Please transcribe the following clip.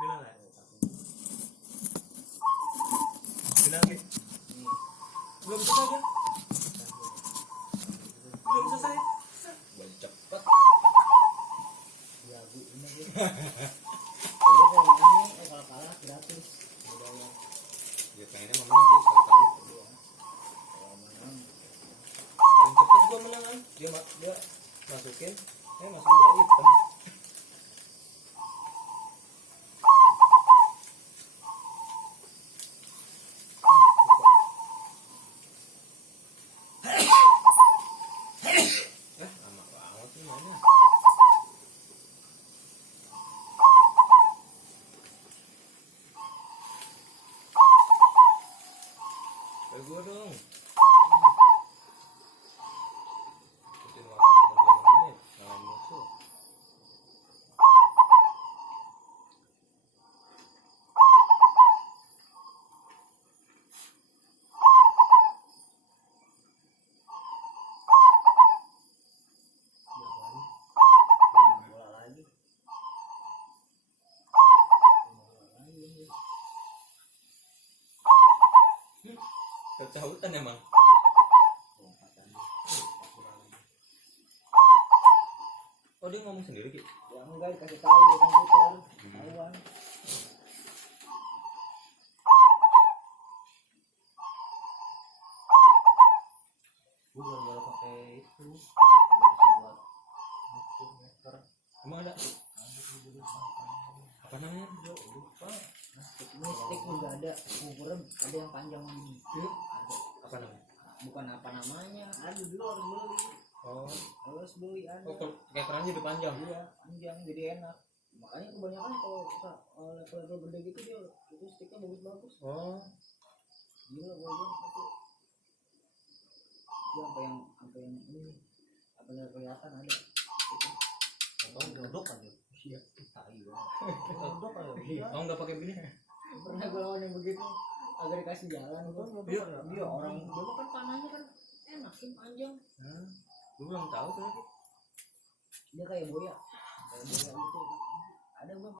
Bilang lah. Bilang gitu. Belum selesai dia. Belum selesai. Belum cepet. Lagu ini gitu. Jadi kalau menang kalau kalah gratis. Udah ya. Ya pengennya mau menang sih sekali-kali. Kalau menang Paling cepet gua menang kan. Dia masukin, masukin bola hitam. Lama banget sih mainnya. Kayak gua dong. Ikutin waktu cuma 2 menit, ngalahin musuh. dia bola lagi. Bola lagi. Kecautan emang. Lompatan. Oh dia ngomong sendiri gitu. Ya enggak dikasih tahu di komputer. Tahuan. Gue baru pakai itu. Aplikasi buat ngukur meter. Emang ada? Ada tuh dulu. Apa namanya? Lupa. Ini stick juga ada. Ukuran ada yang panjang ini. Ada. Apa namanya? Bukan apa namanya. Ada dulu harus beli. Oh, Harus beli ada. kayak kerannya lebih panjang. Iya, panjang jadi enak. Makanya kebanyakan kalau level gede gitu dia itu sticknya bagus-bagus. Oh, Gila gua bilang itu. Dia sampai yang ini apa yang kelihatan ada. Atau godok kan dia. Iya, tai banget. Godok kan dia. oh nggak pakai begini? Pernah gua lawan yang begitu agak dikasih jalan gua. Iya. Dia orang dia kan panahnya kan enak sih panjang. Gue belum tahu tuh lagi. Dia kayak boya. Kayak boya gitu. Ada gua